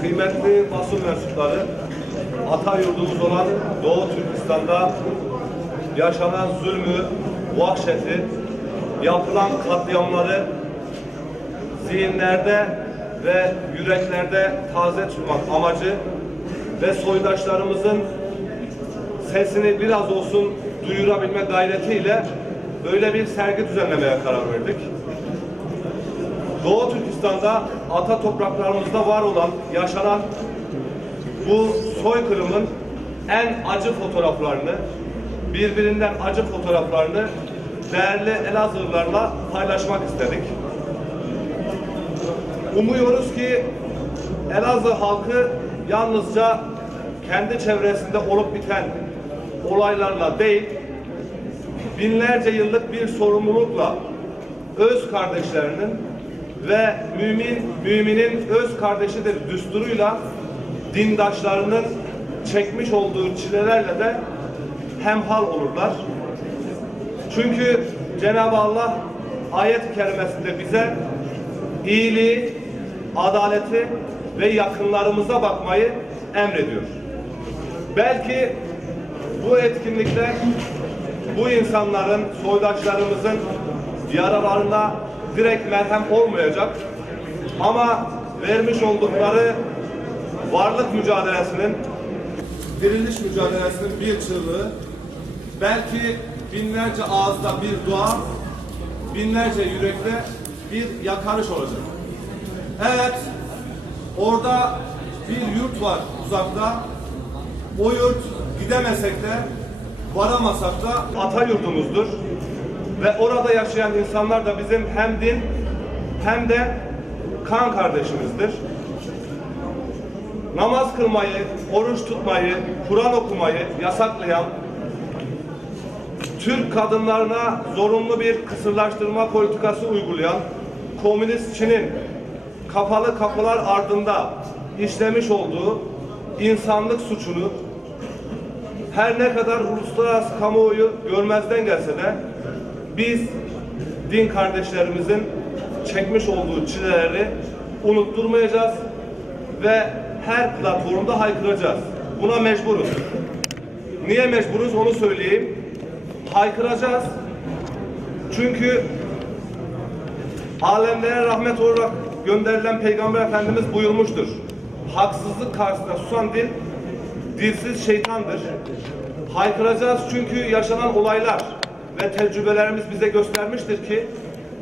kıymetli basın mensupları, ata yurdumuz olan Doğu Türkistan'da yaşanan zulmü, vahşeti, yapılan katliamları zihinlerde ve yüreklerde taze tutmak amacı ve soydaşlarımızın sesini biraz olsun duyurabilme gayretiyle böyle bir sergi düzenlemeye karar verdik. Doğu Türkistan'da ata topraklarımızda var olan, yaşanan bu soykırımın en acı fotoğraflarını, birbirinden acı fotoğraflarını değerli Elazığlılarla paylaşmak istedik. Umuyoruz ki Elazığ halkı yalnızca kendi çevresinde olup biten olaylarla değil, binlerce yıllık bir sorumlulukla öz kardeşlerinin ve müminin öz kardeşidir düsturuyla dindaşlarının çekmiş olduğu çilelerle de hemhal olurlar. Çünkü Cenab-ı Allah ayet-i kerimesinde bize iyiliği, adaleti ve yakınlarımıza bakmayı emrediyor. Belki bu etkinlikler bu insanların, soydaşlarımızın yaralarına direkt merhem olmayacak ama vermiş oldukları varlık mücadelesinin, diriliş mücadelesinin bir çığlığı, belki binlerce ağızda bir dua, binlerce yürekte bir yakarış olacak. Evet, orada bir yurt var uzakta. O yurt gidemesek de, varamasak da ata yurdumuzdur. Ve orada yaşayan insanlar da bizim hem din hem de kan kardeşimizdir. Namaz kılmayı, oruç tutmayı, Kur'an okumayı yasaklayan, Türk kadınlarına zorunlu bir kısırlaştırma politikası uygulayan Komünist Çin'in kapalı kapılar ardında işlemiş olduğu insanlık suçunu her ne kadar uluslararası kamuoyu görmezden gelse de biz din kardeşlerimizin çekmiş olduğu çileleri unutturmayacağız ve her platformda haykıracağız. Buna mecburuz. Niye mecburuz onu söyleyeyim. Haykıracağız. Çünkü alemlere rahmet olarak gönderilen Peygamber Efendimiz buyurmuştur. Haksızlık karşısında susan dil, dilsiz şeytandır. Haykıracağız çünkü yaşanan olaylar ve tecrübelerimiz bize göstermiştir ki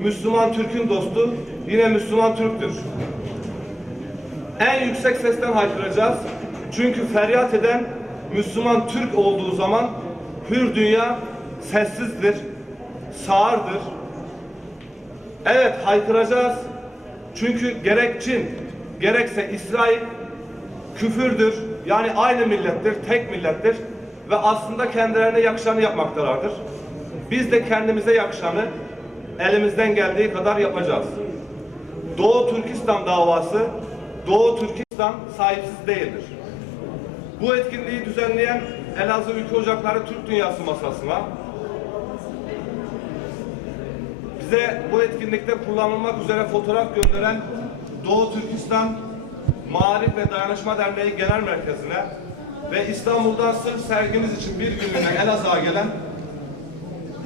Müslüman Türk'ün dostu yine Müslüman Türk'tür. En yüksek sesten haykıracağız. Çünkü feryat eden Müslüman Türk olduğu zaman hür dünya sessizdir, sağırdır. Evet, haykıracağız. Çünkü gerek Çin, gerekse İsrail küfürdür. Yani aynı millettir, tek millettir ve aslında kendilerine yakışanı yapmaktalardır. Biz de kendimize yakışanı elimizden geldiği kadar yapacağız. Doğu Türkistan davası, Doğu Türkistan sahipsiz değildir. Bu etkinliği düzenleyen Elazığ Ülke Ocakları Türk Dünyası masasına bize bu etkinlikte kullanılmak üzere fotoğraf gönderen Doğu Türkistan Marif ve Dayanışma Derneği Genel Merkezi'ne ve İstanbul'dan sırf sergimiz için bir günlüğüne Elazığ'a gelen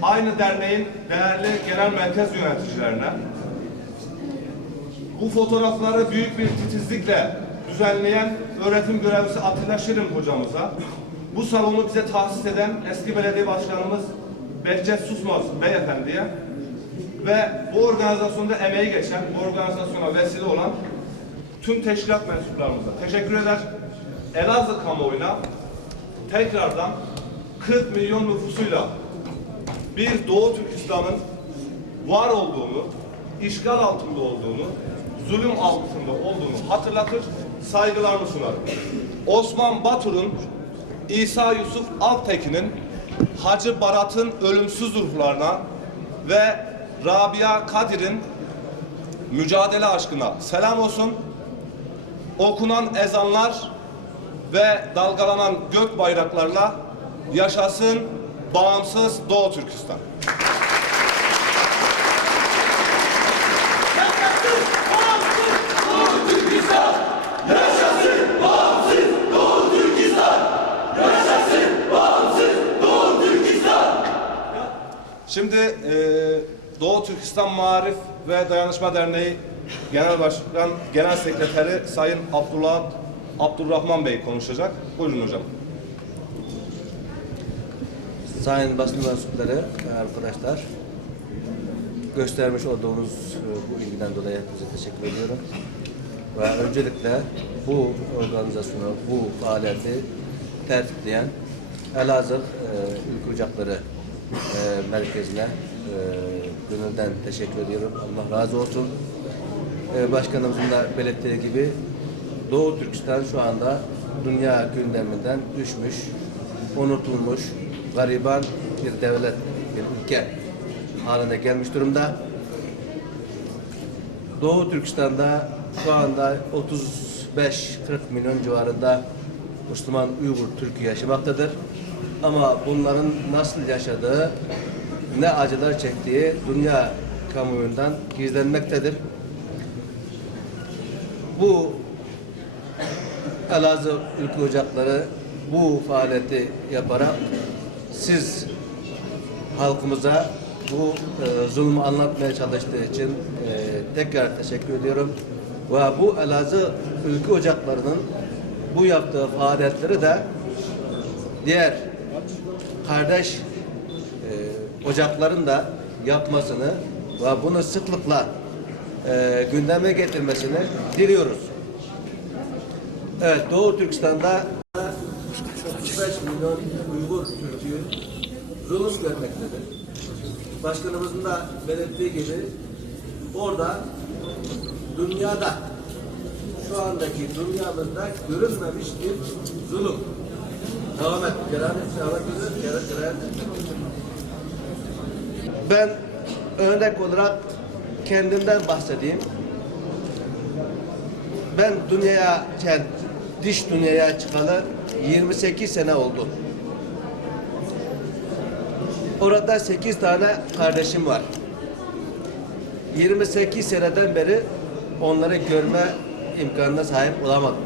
aynı derneğin değerli genel merkez yöneticilerine, bu fotoğrafları büyük bir titizlikle düzenleyen öğretim görevlisi Atilla Şirin hocamıza, bu salonu bize tahsis eden eski belediye başkanımız Behçet Susmaz beyefendiye ve bu organizasyonda emeği geçen, bu organizasyona vesile olan tüm teşkilat mensuplarımıza teşekkür eder. Elazığ kamuoyuna tekrardan 40 milyon nüfusuyla bir Doğu Türkistan'ın var olduğunu, işgal altında olduğunu, zulüm altında olduğunu hatırlatır, saygılarını sunar. Osman Batur'un, İsa Yusuf Altekin'in, Hacı Barat'ın ölümsüz ruhlarına ve Rabia Kadir'in mücadele aşkına selam olsun. Okunan ezanlar ve dalgalanan gök bayraklarla yaşasın bağımsız Doğu Türkistan. Yaşasın bağımsız Doğu Türkistan! Yaşasın! İslam Maarif ve Dayanışma Derneği Genel Başkan, Genel Sekreteri Sayın Abdurrahman Bey konuşacak. Buyurun hocam. Sayın basın mensupları, arkadaşlar, göstermiş olduğunuz bu ilgiden dolayı hepinize teşekkür ediyorum. Ve öncelikle bu organizasyonu, bu faaliyeti tertipleyen Elazığ Ülke Ocakları Merkezi'ne gönülden teşekkür ediyorum. Allah razı olsun. Başkanımızın da belirttiği gibi Doğu Türkistan şu anda dünya gündeminden düşmüş, unutulmuş, gariban bir devlet, bir ülke haline gelmiş durumda. Doğu Türkistan'da şu anda 35-40 milyon civarında Müslüman Uygur Türk'ü yaşamaktadır. Ama bunların nasıl yaşadığı, ne acılar çektiği dünya kamuoyundan gizlenmektedir. Bu Elazığ Ülke Ocakları bu faaliyeti yaparak siz halkımıza bu zulmü anlatmaya çalıştığı için tekrar teşekkür ediyorum. Ve bu Elazığ Ülke Ocakları'nın bu yaptığı faaliyetleri de diğer kardeş ocakların da yapmasını ve bunu sıklıkla gündeme getirmesini diliyoruz. Evet, Doğu Türkistan'da 35 milyon Uygur Türk'ü zulüm görmektedir. Başkanımızın da belirttiği gibi orada dünyada, şu andaki dünyamızda görülmemiş bir zulüm. Devam et. Ben örnek olarak kendimden bahsedeyim. Ben dış dünyaya çıkalı 28 sene oldu. Orada 8 tane kardeşim var. 28 seneden beri onları görme imkanına sahip olamadım.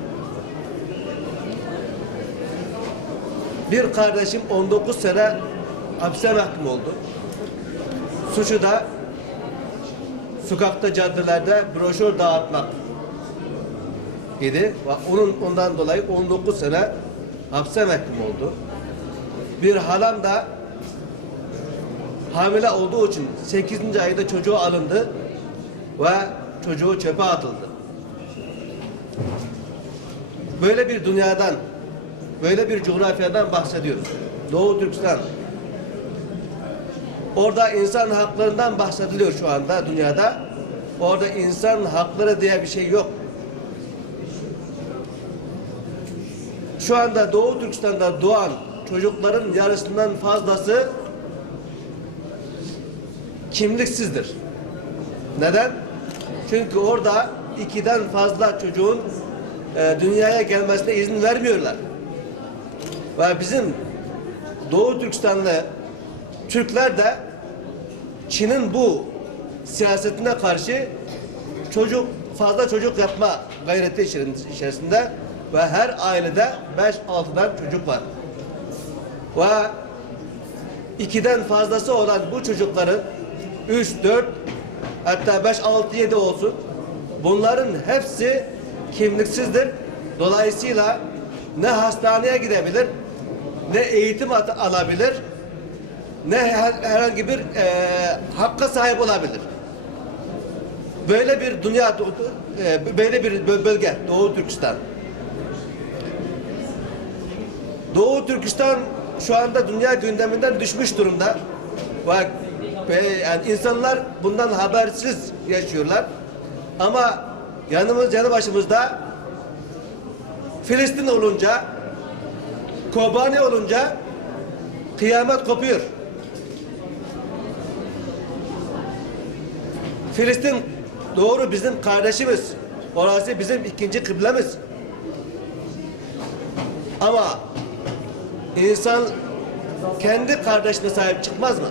Bir kardeşim 19 sene hapse mahkum oldu. Suçu da sokakta, caddelerde broşür dağıtmak idi. Ondan dolayı 19 sene hapse mahkum oldu. Bir halam da hamile olduğu için 8. ayda çocuğu alındı ve çocuğu çöpe atıldı. Böyle bir dünyadan, böyle bir coğrafyadan bahsediyoruz. Doğu Türkistan. Orada insan haklarından bahsediliyor şu anda dünyada. Orada insan hakları diye bir şey yok. Şu anda Doğu Türkistan'da doğan çocukların yarısından fazlası kimliksizdir. Neden? Çünkü orada 2'den fazla çocuğun dünyaya gelmesine izin vermiyorlar. Ve bizim Doğu Türkistanlı Türkler de Çin'in bu siyasetine karşı fazla çocuk yapma gayreti içerisinde ve her ailede 5-6'dan çocuk var. Ve 2'den fazlası olan bu çocukların 3-4 hatta 5-6-7 olsun, bunların hepsi kimliksizdir. Dolayısıyla ne hastaneye gidebilir, ne eğitim alabilir, ne herhangi bir hakka sahip olabilir. Böyle bir dünya, böyle bir bölge Doğu Türkistan. Doğu Türkistan şu anda dünya gündeminden düşmüş durumda. Yani insanlar bundan habersiz yaşıyorlar. Ama yanı başımızda Filistin olunca, Kobani olunca kıyamet kopuyor. Filistin doğru bizim kardeşimiz. Orası bizim ikinci kıblemiz. Ama insan kendi kardeşine sahip çıkmaz mı?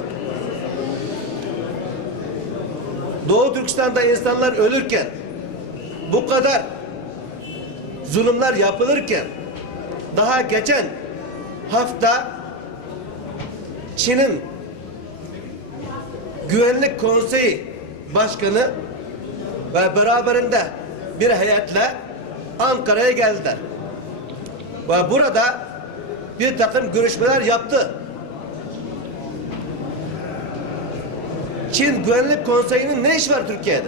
Doğu Türkistan'da insanlar ölürken, bu kadar zulümler yapılırken, daha geçen hafta Çin'in Güvenlik Konseyi Başkanı ve beraberinde bir heyetle Ankara'ya geldiler. Ve burada bir takım görüşmeler yaptı. Çin Güvenlik Konseyi'nin ne işi var Türkiye'de?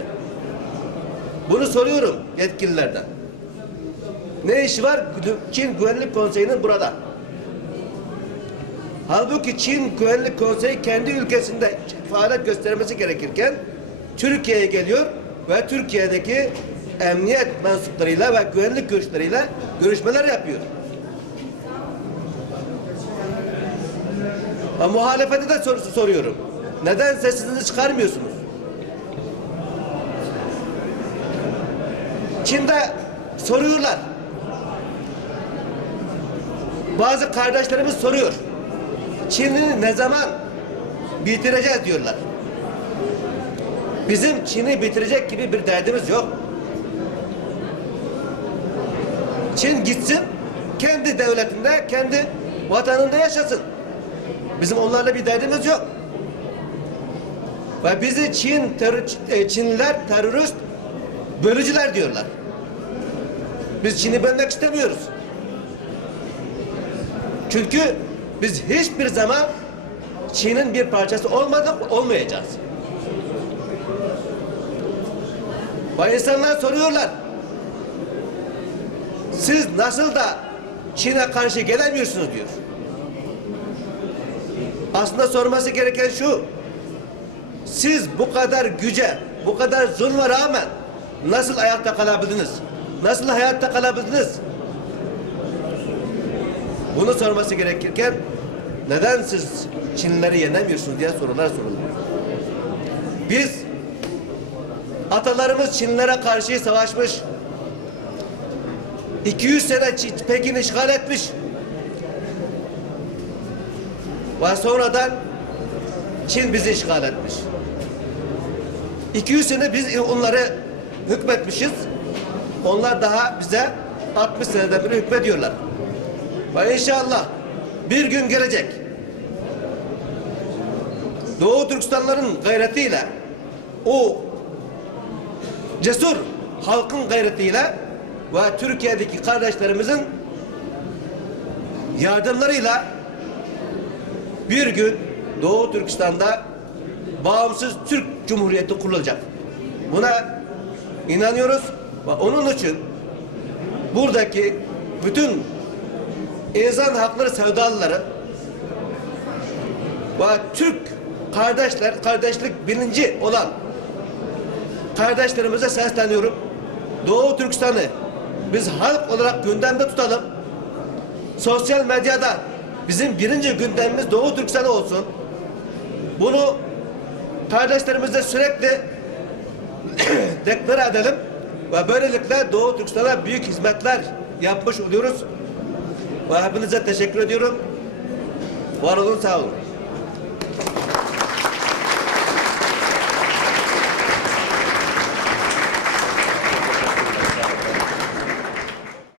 Bunu soruyorum yetkililerden. Ne işi var Çin Güvenlik Konseyi'nin burada? Halbuki Çin Güvenlik Konseyi kendi ülkesinde faaliyet göstermesi gerekirken Türkiye'ye geliyor ve Türkiye'deki emniyet mensuplarıyla ve güvenlik güçleriyle görüşmeler yapıyor. Ama muhalefete de sorusu soruyorum. Neden sesinizi çıkarmıyorsunuz? Çin'de soruyorlar. Bazı kardeşlerimiz soruyor. Çin'i ne zaman bitireceğiz diyorlar. Bizim Çin'i bitirecek gibi bir derdimiz yok. Çin gitsin, kendi devletinde, kendi vatanında yaşasın. Bizim onlarla bir derdimiz yok. Ve bizi Çinliler terörist, bölücüler diyorlar. Biz Çin'i bölmek istemiyoruz. Çünkü biz hiçbir zaman Çin'in bir parçası olmadık, olmayacağız. Ve insanlar soruyorlar. Siz nasıl da Çin'e karşı gelemiyorsunuz diyor. Aslında sorması gereken şu. Siz bu kadar güce, bu kadar zulme rağmen nasıl ayakta kalabildiniz? Nasıl hayatta kalabildiniz? Bunu sorması gerekirken neden siz Çinlileri yenemiyorsunuz diye sorular sorulur. Biz atalarımız Çinlilere karşı savaşmış. 200 sene Pekin işgal etmiş. Ve sonradan Çin bizi işgal etmiş. 200 sene biz onları hükmetmişiz. Onlar daha bize 60 seneden beri hükmediyorlar. Ve inşallah bir gün gelecek. Doğu Türkistanların gayretiyle, o cesur halkın gayretiyle ve Türkiye'deki kardeşlerimizin yardımlarıyla bir gün Doğu Türkistan'da bağımsız Türk Cumhuriyeti kurulacak. Buna inanıyoruz ve onun için buradaki bütün insan hakları sevdalıları ve Türk kardeşlik bilinci olan kardeşlerimize sesleniyorum. Doğu Türkistan'ı biz halk olarak gündemde tutalım. Sosyal medyada bizim birinci gündemimiz Doğu Türkistan olsun. Bunu kardeşlerimize sürekli deklare edelim ve böylelikle Doğu Türkistan'a büyük hizmetler yapmış oluyoruz. Ve hepinize teşekkür ediyorum. Var olun, sağ olun.